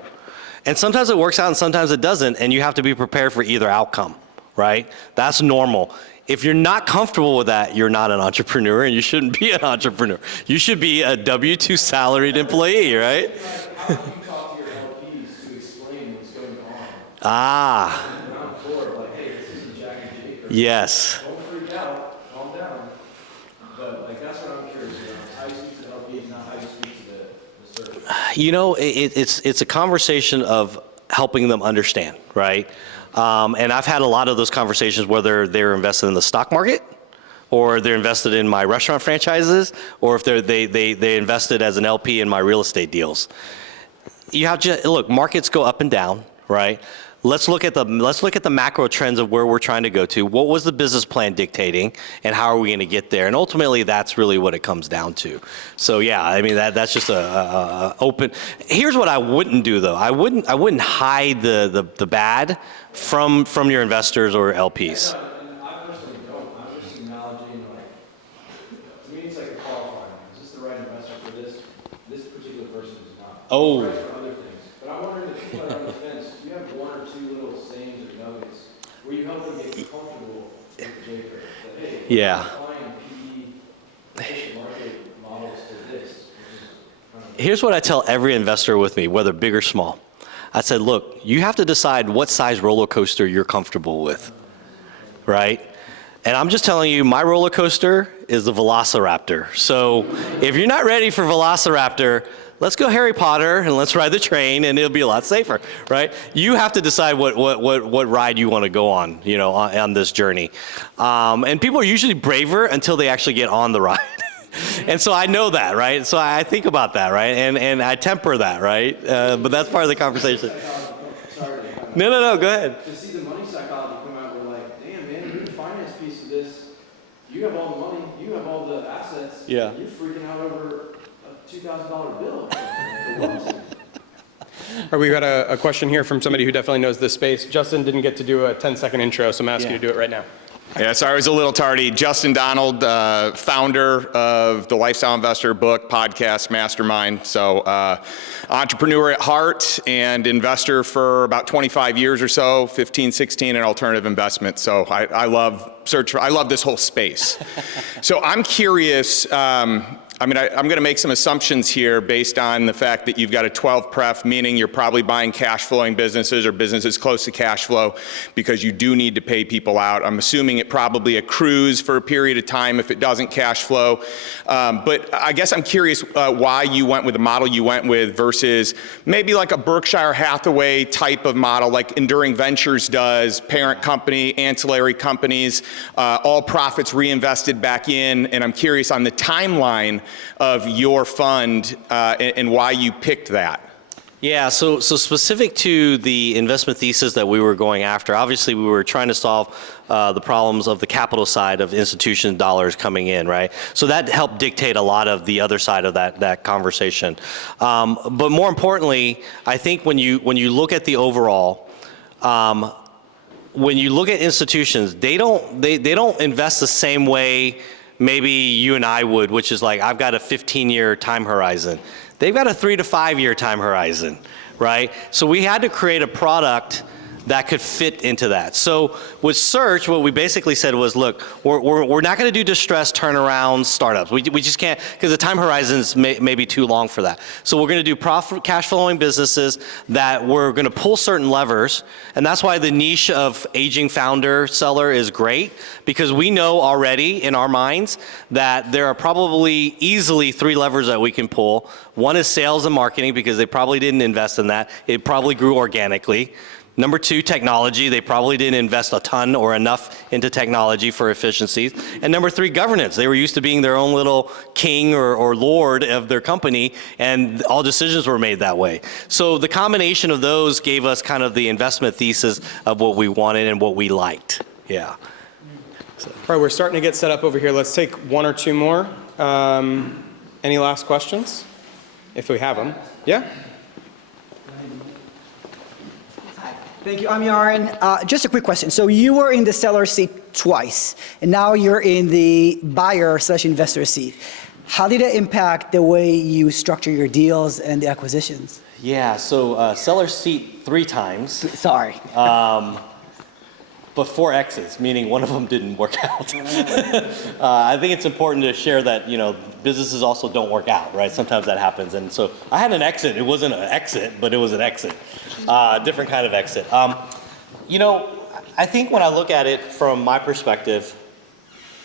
And sometimes it works out and sometimes it doesn't, and you have to be prepared for either outcome, right? That's normal. If you're not comfortable with that, you're not an entrepreneur, and you shouldn't be an entrepreneur. You should be a W-2 salaried employee, right? How do you talk to your LPs to explain what's going on? Ah. Around the floor, like, hey, this isn't Jack and Jake. Yes. Don't freak out, calm down. But like that's what I'm curious about. How you speak to the LPs, not how you speak to the search. You know, it's a conversation of helping them understand, right? And I've had a lot of those conversations, whether they're invested in the stock market, or they're invested in my restaurant franchises, or if they invested as an LP in my real estate deals. You have to look. Markets go up and down, right? Let's look at the macro trends of where we're trying to go to. What was the business plan dictating, and how are we going to get there? And ultimately, that's really what it comes down to. So yeah, I mean that's just a open. Here's what I wouldn't do though. I wouldn't hide the bad from your investors or LPs. I personally don't. I'm just acknowledging, like, to me it's like a qualifier. Is this the right investor for this particular person is not. Oh. Right for other things. But I'm wondering if people that are on the fence, do you have one or two little sayings or nuggets where you help them get comfortable with the J-curve? That, hey, Yeah. applying PE efficient market models to this. Here's what I tell every investor with me, whether big or small. I said, look, you have to decide what size roller coaster you're comfortable with, right? And I'm just telling you, my roller coaster is the Velociraptor. So if you're not ready for Velociraptor, let's go Harry Potter and let's ride the train, and it'll be a lot safer, right? You have to decide what ride you want to go on, you know, on this journey. And people are usually braver until they actually get on the ride. And so I know that, right? So I think about that, right? And I temper that, right? But that's part of the conversation. No, go ahead. To see the money psychology come out, we're like, damn, man, you're the finance piece of this. You have all the money, you have all the assets. Yeah. You're freaking out over a $2,000 bill. All right, we got a question here from somebody who definitely knows this space. Justin didn't get to do a 10-second intro, so I'm asking you to do it right now. Yeah, sorry, I was a little tardy. Justin Donald, founder of the Lifestyle Investor book, podcast, Mastermind. So entrepreneur at heart and investor for about 25 years or so, 15, 16 in alternative investment. So I love this whole space. So I'm curious, I'm going to make some assumptions here based on the fact that you've got a 12 pref, meaning you're probably buying cash flowing businesses or businesses close to cash flow because you do need to pay people out. I'm assuming it probably accrues for a period of time if it doesn't cash flow. But I guess I'm curious why you went with the model you went with versus maybe like a Berkshire Hathaway type of model like Enduring Ventures does, parent company, ancillary companies, all profits reinvested back in. And I'm curious on the timeline of your fund and why you picked that. Yeah, so specific to the investment thesis that we were going after, obviously we were trying to solve the problems of the capital side of institution dollars coming in, right? So that helped dictate a lot of the other side of that conversation. But more importantly, I think when you look at the overall, when you look at institutions, they don't invest the same way maybe you and I would, which is like, I've got a 15-year time horizon. They've got a 3 to 5 year time horizon, right? So we had to create a product that could fit into that. So with search, what we basically said was, look, we're not going to do distressed turnaround startups. We just can't, because the time horizons may be too long for that. So we're going to do profit cash flowing businesses that we're going to pull certain levers, and that's why the niche of aging founder seller is great, because we know already in our minds that there are probably easily 3 levers that we can pull. One is sales and marketing, because they probably didn't invest in that. It probably grew organically. Number 2, technology. They probably didn't invest a ton or enough into technology for efficiencies. And number 3, governance. They were used to being their own little king or lord of their company, and all decisions were made that way. So the combination of those gave us kind of the investment thesis of what we wanted and what we liked. Yeah. All right, we're starting to get set up over here. Let's take 1 or 2 more. Any last questions? If we have them. Yeah? Thank you. I'm Yaron. Just a quick question. So you were in the seller seat twice, and now you're in the buyer/investor seat. How did it impact the way you structure your deals and the acquisitions? Yeah, so seller seat 3 times. Sorry. But 4 exits, meaning one of them didn't work out. I think it's important to share that, businesses also don't work out, right? Sometimes that happens. And so I had an exit. It wasn't an exit, but it was an exit. Different kind of exit. I think when I look at it from my perspective,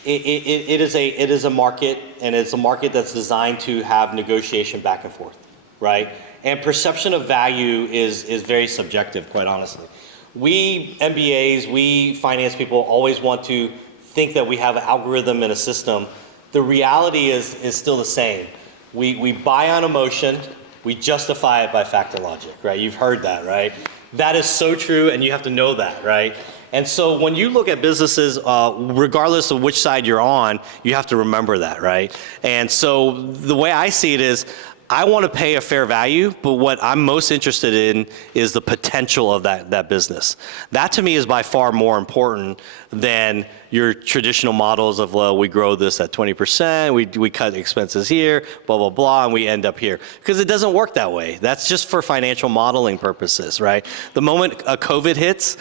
it is a market, and it's a market that's designed to have negotiation back and forth, right? And perception of value is very subjective, quite honestly. We MBAs, we finance people always want to think that we have an algorithm and a system. The reality is still the same. We buy on emotion, we justify it by fact and logic, right? You've heard that, right? That is so true, and you have to know that, right? And so when you look at businesses, regardless of which side you're on, you have to remember that, right? And so the way I see it is, I want to pay a fair value, but what I'm most interested in is the potential of that business. That to me is by far more important than your traditional models of, well, we grow this at 20%, we cut expenses here, blah, blah, blah, and we end up here. Because it doesn't work that way. That's just for financial modeling purposes, right? The moment COVID hits,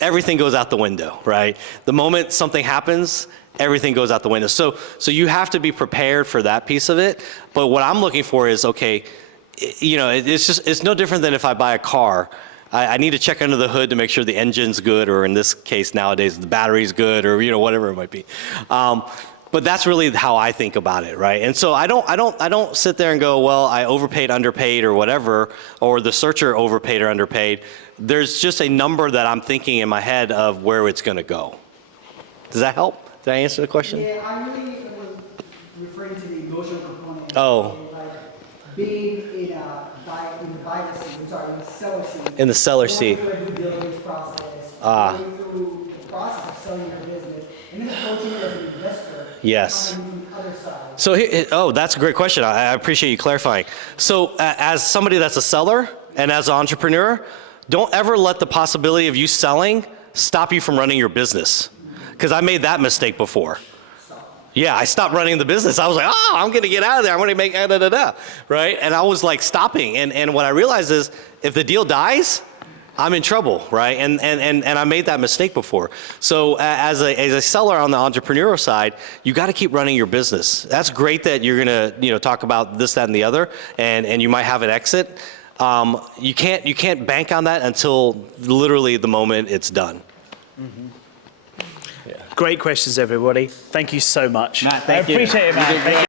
everything goes out the window, right? The moment something happens, everything goes out the window. So you have to be prepared for that piece of it. But what I'm looking for is, okay, it's no different than if I buy a car. I need to check under the hood to make sure the engine's good, or in this case nowadays, the battery's good, or whatever it might be. But that's really how I think about it, right? And so I don't sit there and go, well, I overpaid, underpaid, or whatever, or the searcher overpaid or underpaid. There's just a number that I'm thinking in my head of where it's going to go. Does that help? Did I answer the question? Yeah, I really was referring to the emotional component. Oh. Like being in the seller seat. In the seller seat. Going through a due diligence process. Going through the process of selling your business, and then approaching it as an investor. Yes. On the other side. So, that's a great question. I appreciate you clarifying. So, as somebody that's a seller and as an entrepreneur, don't ever let the possibility of you selling stop you from running your business. Because I made that mistake before. Yeah, I stopped running the business. I was like, I'm going to get out of there. I'm going to make right? And I was like stopping. And what I realized is, if the deal dies, I'm in trouble, right? And I made that mistake before. So as a seller on the entrepreneurial side, you got to keep running your business. That's great that you're going to talk about this, that, and the other, and you might have an exit. You can't bank on that until literally the moment it's done. Mm-hmm. Great questions, everybody. Thank you so much. Matt, thank you. I appreciate it, Matt.